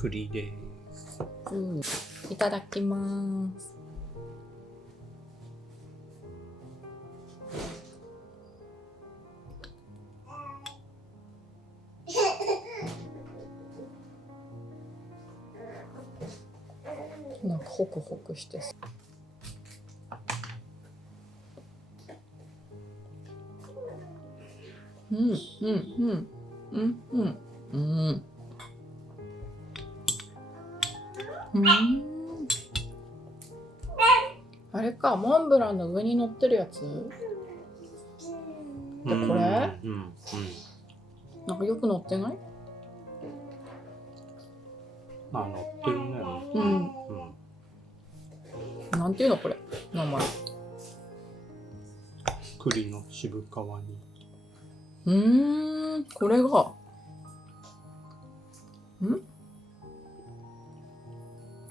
栗です。いただきます。なんかホクホクしてさ。あれか、モンブランの上に乗ってるやつで、これなんかよく乗ってない？あ、乗ってるね。なんていうのこれ名前。栗の渋皮煮。これが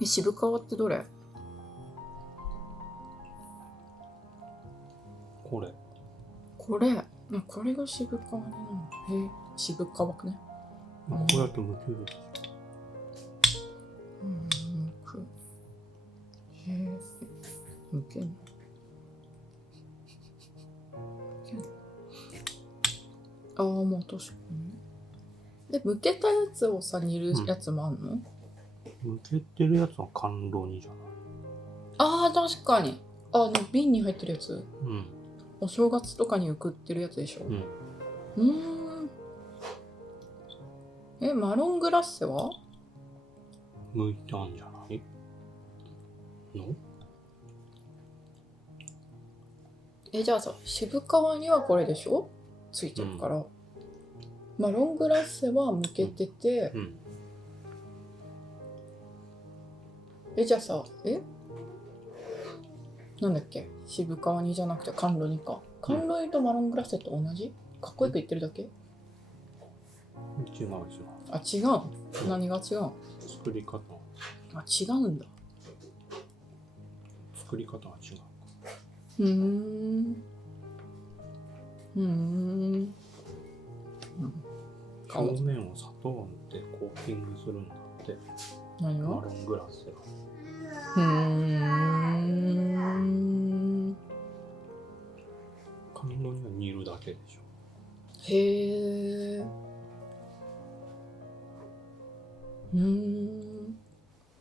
渋皮ってどれ？これが渋皮煮なの。渋皮ね。こうやってむけるでしょ。むけんの？ああ、もう確かに。で、むけたやつをさ、煮るやつもあんの？むけてるやつは甘露煮じゃない。ああ、確かに。瓶に入ってるやつ。うん。お正月とかに売ってるやつでしょ。マロングラッセは？剥いたんじゃないの？じゃあさ、渋皮にはこれでしょ？ついてるから。マロングラッセは剥けてて、じゃあさ、なんだっけ？渋皮煮じゃなくて甘露煮か。甘露煮とマロングラッセと同じ？かっこよく言ってるだけ？違う。あ、違う。何が違う？作り方。あ、違うんだ。作り方は違う。表面を砂糖でコーティングするんだって。何が？マロングラッセが。甘露煮は煮るだけでしょ。へ